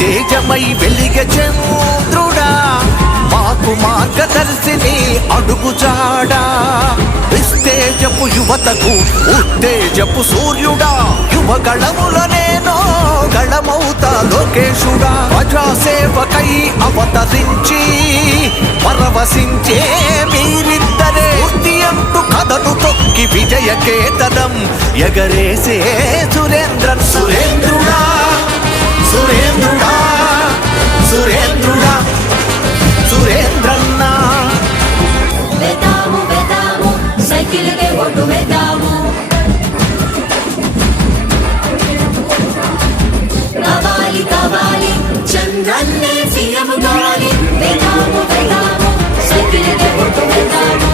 తేజమై వెలిగ చంద్రుడా మాకు మార్గదర్శిని అడుగుజాడా విస్తేజపు యువతకు ఉత్తేజపు సూర్యుడా యువగళముల నేను గళమౌతా లోకేశుడా ప్రజాసేవకై అవతరించి పరవశించే మీరిద్దరే అంటూ కథను తొక్కి విజయ కేతనం ఎగరేసే సురేంద్రుడా సురేంద్రుడా సురేంద్రుడా సురేంద్రన్నా వెదాము వెదాము సైకిల్కే ఓటు వెదాము కావాలి కావాలి చంద్రన్నే సీఎం కావాలి వెదాము వెదాము సైకిల్కే ఓటు వెదాము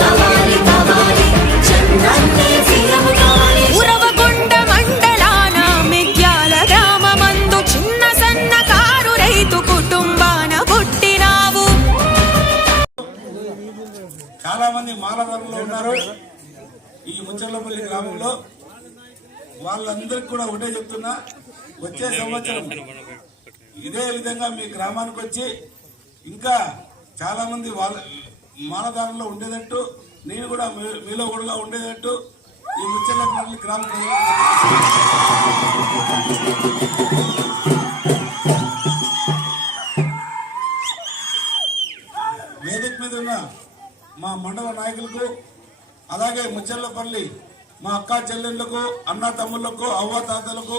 కావాలి కావాలి చంద్రన్నే సీఎం కావాలి ఉరవకొండ మండలాన మిగ్యాల గ్రామమందు చిన్న సన్న కారు రైతు కుటుంబాన పుట్టినావు. చాలా మంది మాలవరంలో ఉన్నారు ఈ ముచ్చర్లపల్లి గ్రామంలో. వాళ్ళందరికీ కూడా ఒకటే చెప్తున్నా, వచ్చే సంవత్సరం ఇదే విధంగా మీ గ్రామానికి వచ్చి ఇంకా చాలా మంది వాళ్ళ మాలదారుల్లో ఉండేటట్టు, నేను కూడా మీలో కూడా ఉండేటట్టు ఈ ముచ్చర్లపల్లి గ్రామం వేదిక మీద ఉన్న మా మండల నాయకులకు, అలాగే ముచ్చర్లపల్లి మా అక్క చెల్లెళ్లకు, అన్న తమ్ముళ్లకు, అవ్వ తాతలకు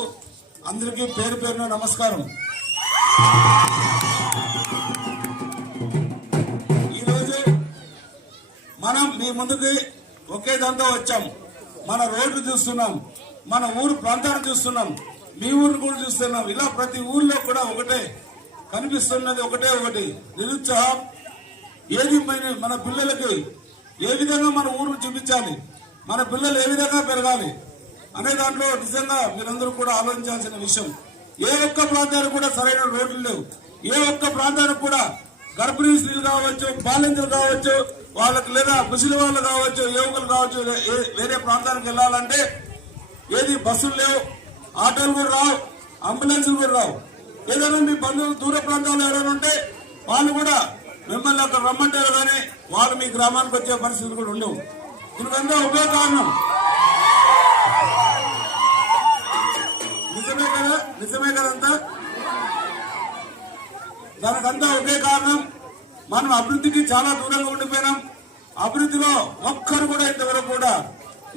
అందరికీ పేరు పేరున నమస్కారం. ఈరోజు మనం మీ ముందుకి ఒకే దాంతో వచ్చాం. మన రోడ్లు చూస్తున్నాం, మన ఊరు ప్రాంతాన్ని చూస్తున్నాం, మీ ఊరిని కూడా చూస్తున్నాం. ఇలా ప్రతి ఊర్లో కూడా ఒకటే కనిపిస్తున్నది, ఒకటి నిరుత్సాహం. ఏది మన పిల్లలకి ఏ విధంగా మన ఊరు చూపించాలి, మన పిల్లలు ఏ విధంగా పెరగాలి అనే దాంట్లో నిజంగా మీరందరూ కూడా ఆలోచించాల్సిన విషయం. ఏ ఒక్క ప్రాంతానికి కూడా సరైన రోడ్లు లేవు. ఏ ఒక్క ప్రాంతానికి కూడా గర్భిణీ స్త్రీలు కావచ్చు, బాలింతలు కావచ్చు, వాళ్ళకి లేదా ముసలి వాళ్ళు కావచ్చు, యువకులు కావచ్చు, వేరే ప్రాంతానికి వెళ్ళాలంటే ఏది బస్సులు లేవు, ఆటోలు కూడా రావు, అంబులెన్సులు కూడా రావు. ఏదైనా మీ బంధువులు దూర ప్రాంతాల్లో ఎవరైనా ఉంటే వాళ్ళు కూడా మిమ్మల్ని అక్కడ రమ్మంటారు, కానీ వాళ్ళు మీ గ్రామానికి వచ్చే పరిస్థితులు కూడా ఉండవు. దీనికంతా ఒకే కారణం. నిజమే కదంతా? దానికంతా ఒకే కారణం. మనం అభివృద్ధికి చాలా దూరంగా ఉండిపోయినాం. అభివృద్ధిలో ఒక్కరు కూడా ఇంతవరకు కూడా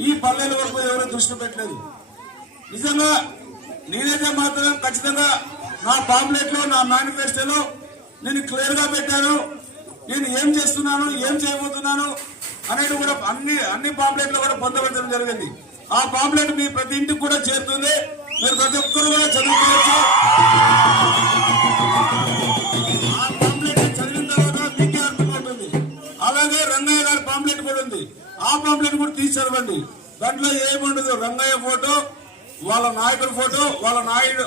ఈ పల్లెల వరకు ఎవరు దృష్టి పెట్టలేదు. నిజంగా నేనైతే మాత్రం ఖచ్చితంగా నా పాంప్లెట్ లో, నా మేనిఫెస్టోలో నేను క్లియర్ గా పెట్టాను. నేను ఏం చేస్తున్నాను, ఏం చేయబోతున్నాను అనేది కూడా అన్ని పాంప్లెట్లు కూడా పొందబెట్టడం జరిగింది. ఆ పాంప్లెట్ మీ ప్రతి ఇంటికి కూడా చేరుతుంది. మీరు ప్రతి ఒక్కరు కూడా చదువుకోవచ్చు. ఆ పాంప్లెట్ చదివిన తర్వాత మీకే అర్థమవుతుంది. అలాగే రంగయ్య గారి పాంప్లెట్ కూడా ఉంది. ఆ పాంప్లెట్ కూడా తీసి చదవండి. దాంట్లో ఏముండదు, రంగయ్య ఫోటో, వాళ్ళ నాయకుడి ఫోటో, వాళ్ళ నాయుడు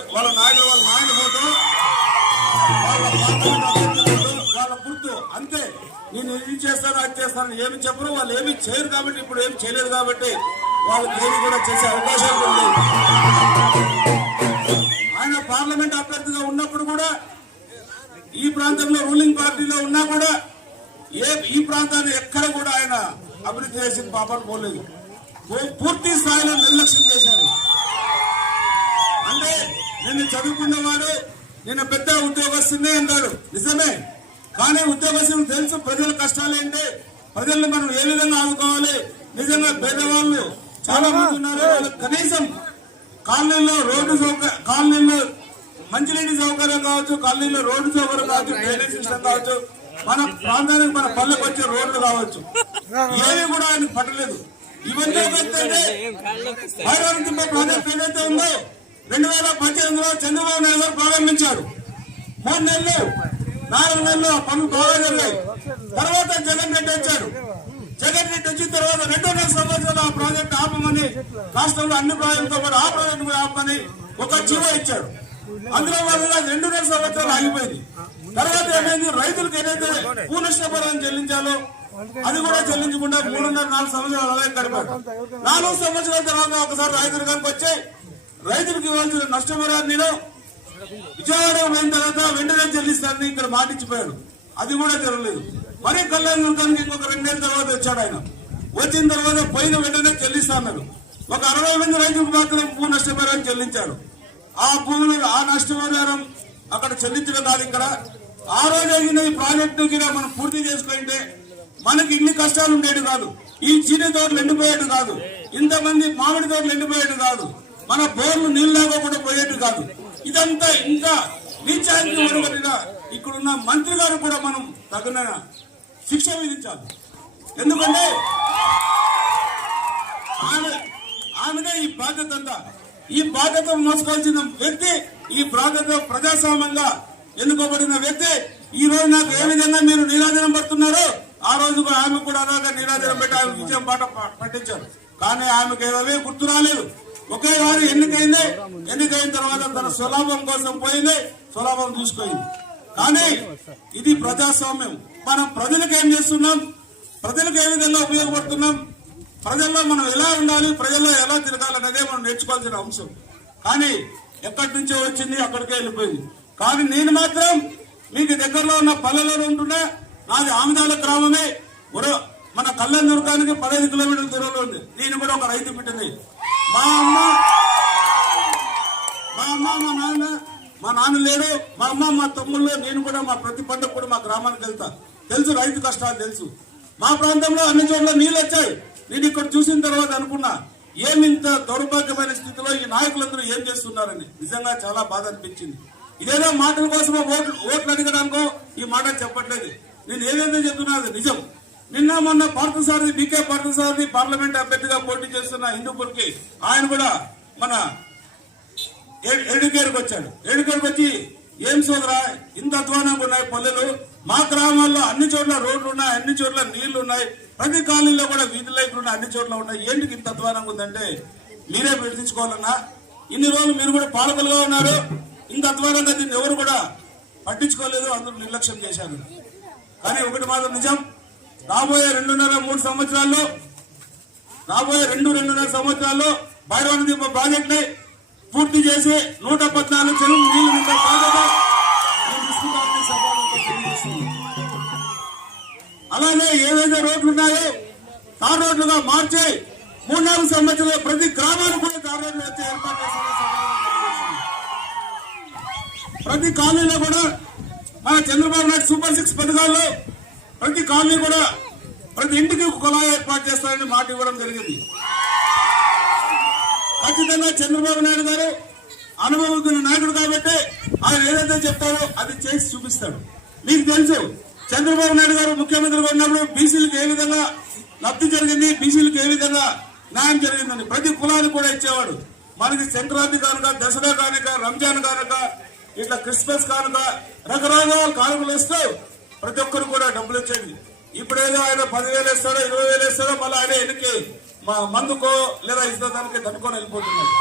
ఫోటో, వాళ్ళ గుర్తు, అంతే. నేను ఇది చేస్తాను, అది చేస్తాను ఏమి చెప్పరు. వాళ్ళు ఏమి చేయరు కాబట్టి, ఇప్పుడు ఏమి చేయలేదు కాబట్టి వాళ్ళకి ఏమి కూడా చేసే అవకాశాలు ఉంది. ఆయన పార్లమెంట్ అభ్యర్థిగా ఉన్నప్పుడు కూడా, ఈ ప్రాంతంలో రూలింగ్ పార్టీలో ఉన్నా కూడా ఈ ప్రాంతాన్ని ఎక్కడ కూడా ఆయన అభివృద్ధి చేసిన పాపాలు పోలేదు. పూర్తి స్థాయిలో నిర్లక్ష్యం చేశారు. అంటే నిన్ను చదువుకున్నవాడు, నిన్న పెద్ద ఉద్యోగస్తునే అంటారు, నిజమే. కానీ ఉద్యోగస్తులు తెలుసు ప్రజల కష్టాలు ఏంటి, ప్రజల్ని మనం ఏ విధంగా ఆదుకోవాలి. నిజంగా పేదవాళ్ళు చాలా మంది ఉన్నారు. వాళ్ళకి కనీసం కాలనీలో మంచినీటి సౌకర్యం కావచ్చు, కాలనీలో రోడ్డు సౌకర్యం కావచ్చు, డ్రైనేజ్ సిస్టమ్ కావచ్చు, మన ప్రాంతానికి మన పల్లెకి వచ్చే రోడ్లు కావచ్చు, ఏవి కూడా ఆయనకు పట్టలేదు. ఇవన్నీ ప్రాజెక్ట్ ఏదైతే ఉందో 2018లో చంద్రబాబు నాయుడు గారు ప్రారంభించారు. 3 నెలలు 4 నెలలు పనులు బాగా జరిగాయి. తర్వాత జగన్ రెడ్డి వచ్చారు. జగన్ రెడ్డి వచ్చిన తర్వాత 2.5 సంవత్సరాలు ఆ ప్రాజెక్ట్ ఆపమని, రాష్ట్రంలో అన్ని ప్రాజెక్టులతో పాటు ఆ ప్రాజెక్టు కూడా ఆపమని ఒక జీవో ఇచ్చాడు. అందులో వల్ల 2.5 సంవత్సరాలు ఆగిపోయింది. తర్వాత ఏమైంది, రైతులకు ఏదైతే భూనష్టపరిహారం చెల్లించాలో అది కూడా చెల్లించకుండా 3.5-4 సంవత్సరాలు అలాగే గడిపారు. 4 సంవత్సరాల తర్వాత ఒకసారి రైతులు కనుక వచ్చాయి, రైతులకు ఇవ్వాల్సిన నష్టపరిహారం నేను విజయవాడ పోయిన తర్వాత వెంటనే చెల్లిస్తారని ఇక్కడ మాటిచ్చిపోయాడు. అది కూడా జరగలేదు. మరీ కళ్యాణ్ దుర్గానికి ఇంకొక 2 నెలల తర్వాత వచ్చాడు ఆయన. వచ్చిన తర్వాత పోయిన వెంటనే చెల్లిస్తా అన్నారు. ఒక 60 మంది రైతులకు మాత్రం భూ నష్టపరిహారం చెల్లించారు. ఆ భూములు ఆ నష్టపరిహారం అక్కడ చెల్లించడం కాదు. ఇక్కడ ఆ రోజు అయిన ఈ ప్రాజెక్టు కూడా మనం పూర్తి చేసుకుంటే మనకి ఇన్ని కష్టాలు ఉండేవి కాదు. ఈ చీని తోటలు ఎండిపోయేది కాదు. ఇంతమంది మామిడి తోటలు ఎండిపోయేది కాదు. మన బోర్లు నీళ్ళు లేకుండా పోయేది కాదు. ఇదంతా ఇంకా నీచానికి ఒరగట్టిన ఇక్కడున్న మంత్రి గారు కూడా మనం తగిన శిక్ష విధించాలి. ఎందుకంటే ఆమెనే ఈ బాధ్యత అంతా. ఈ బాధ్యత మోసుకోవాల్సిన వ్యక్తి, ఈ బాధ్యత ప్రజాస్వామ్యంగా ఎన్నుకోబడిన వ్యక్తి ఈ రోజు నాకు ఏ విధంగా మీరు నీరాజనం పడుతున్నారో ఆ రోజు ఆమె కూడా అలాగా నీరాజనం పెట్టి ఆమె విజయం పాట పట్టించారు. కానీ ఆమెకు ఏవే గుర్తు రాలేదు. ఒకేసారి ఎన్నికైన తర్వాత తన స్వలాభం కోసం పోయింది, స్వలాభం చూసుకుంది. కానీ ఇది ప్రజాస్వామ్యం. మనం ప్రజలకు ఏం చేస్తున్నాం, ప్రజలకు ఏ విధంగా ఉపయోగపడుతున్నాం, ప్రజల్లో మనం ఎలా ఉండాలి, ప్రజల్లో ఎలా తిరగాలనేదే మనం నేర్చుకోవాల్సిన అంశం. కానీ ఎక్కడి నుంచో వచ్చింది అక్కడికే వెళ్ళిపోయింది. కానీ నేను మాత్రం మీకు దగ్గరలో ఉన్న పల్లెలో ఉంటున్నా. నాది ఆమదాల గ్రామమే. మన కళ్యాణ్ దుర్గానికి 15 కిలోమీటర్ల దూరంలో ఉంది. నేను కూడా ఒక రైతు బిడ్డని. మా అమ్మ మా నాన్న లేడు. మా అమ్మ మా తమ్ముళ్ళు నేను కూడా మా ప్రతి పండుగ కూడా మా గ్రామానికి వెళ్తా. తెలుసు రైతు కష్టాలు తెలుసు. మా ప్రాంతంలో అన్ని చోట్ల నీళ్ళు వచ్చాయి. నేను ఇక్కడ చూసిన తర్వాత అనుకున్నా ఏమింత దౌర్భాగ్యమైన స్థితిలో ఈ నాయకులందరూ ఏం చేస్తున్నారని. నిజంగా చాలా బాధ అనిపించింది. ఇదేదో మాటల కోసమో ఓట్లు అడగడానికో ఈ మాట చెప్పట్లేదు. నేను ఏదైతే చెప్తున్నా నిజం. నిన్న మొన్న పార్థసారథి బీకే పార్థసారథి పార్లమెంట్ అభ్యర్థిగా పోటీ చేస్తున్న హిందూపూర్కి ఆయన కూడా మన ఏడుకేరుకు వచ్చాడు. ఏడుకేరుకు వచ్చి ఏం సోదరా ఇంత అధ్వానంగా ఉన్నాయి పల్లెలు, మా గ్రామాల్లో అన్ని చోట్ల రోడ్లు ఉన్నాయి, అన్ని చోట్ల నీళ్లు ఉన్నాయి, ప్రతి కాలనీలో కూడా వీధి లైట్లు ఉన్నాయి, అన్ని చోట్ల ఉన్నాయి, ఏంటికి ఇంత అధ్వానంగా ఉందంటే మీరే ప్రశ్నించుకోవాలన్నా. ఇన్ని రోజులు మీరు కూడా పాలకులుగా ఉన్నారు. ఇంత అధ్వానంగా దీన్ని ఎవరు కూడా పట్టించుకోలేదు, అందరూ నిర్లక్ష్యం చేశారు. కానీ ఒకటి మాత్రం నిజం, రాబోయే 2.5-3 సంవత్సరాల్లో, రాబోయే 2-2.5 సంవత్సరాల్లో భైరవనదీప ప్రాజెక్ట్ ని పూర్తి చేసి 114 చెరువు నీళ్లు నింపే బాధ్యత అలానే ఏవైతే రోడ్లు ఉన్నాయో తార్ రోడ్లుగా మార్చి 3-4 సంవత్సరాలు ప్రతి గ్రామానికి కూడా తార్ రోడ్లు వచ్చే ఏర్పాటు చేశారు. ప్రతి కాలనీలో కూడా మన చంద్రబాబు నాయుడు సూపర్ 6 పథకాల్లో ప్రతి కాలనీ కూడా ప్రతి ఇంటికి కుళాయి ఏర్పాటు చేస్తారని మాట ఇవ్వడం జరిగింది. ఖచ్చితంగా చంద్రబాబు నాయుడు గారు అనుభవజ్ఞ నాయకుడు కాబట్టి ఆయన ఏదైతే చెప్తారో అది చేసి చూపిస్తాడు. మీకు తెలుసు చంద్రబాబు నాయుడు గారు ముఖ్యమంత్రిగా ఉన్నప్పుడు బీసీలకు ఏ విధంగా లబ్ధి జరిగింది, బీసీలకు ఏ విధంగా న్యాయం జరిగిందని ప్రతి కులానికి కూడా ఇచ్చేవాడు. మనకి సంక్రాంతి కానుక, దసరా కానుక, రంజాన్ కానుక, ఇట్లా క్రిస్మస్ కానుక రకరకాల కానుకలు ఇస్తూ ప్రతి ఒక్కరు కూడా డబ్బులు ఇచ్చేది. ఇప్పుడేదో ఆయన 10,000 ఇస్తాడో 20,000 ఇస్తాడో మళ్ళీ ఆయన ఎన్నికే మా మందుకో లేదా ఇస్తానికి తట్టుకొని వెళ్ళిపోతున్నారు.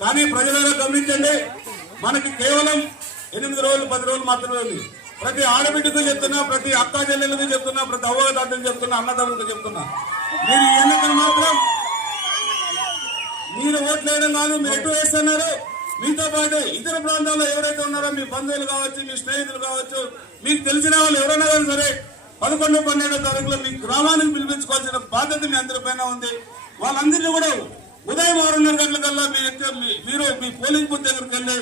కానీ ప్రజలను గమనించండి, మనకి కేవలం 8 రోజులు 10 రోజులు మాత్రమే ఉంది. ప్రతి ఆడబిడ్డకు చెప్తున్నా, ప్రతి అక్క చెల్లెలకు చెప్తున్నా, ప్రతి అవ్వదాతలకు చెప్తున్నా, అన్నదమ్ములకు చెప్తున్నా, మీరు ఈ ఎన్నికలు మాత్రం మీరు ఓట్లు వేయడం కాదు, మీరు ఎటు వేస్తున్నారు. మీతో పాటు ఇతర ప్రాంతాల్లో ఎవరైతే ఉన్నారో మీ బంధువులు కావచ్చు, మీ స్నేహితులు కావచ్చు, మీకు తెలిసిన వాళ్ళు ఎవరైనా కానీ సరే 11, 12 తారీఖులో మీ గ్రామానికి పిలిపించుకోవాల్సిన బాధ్యత మీ అందరిపైన ఉంది. వాళ్ళందరినీ కూడా ఉదయం 6:30 గంటల కల్లా మీరు మీ పోలింగ్ బూత్ దగ్గరికి వెళ్ళి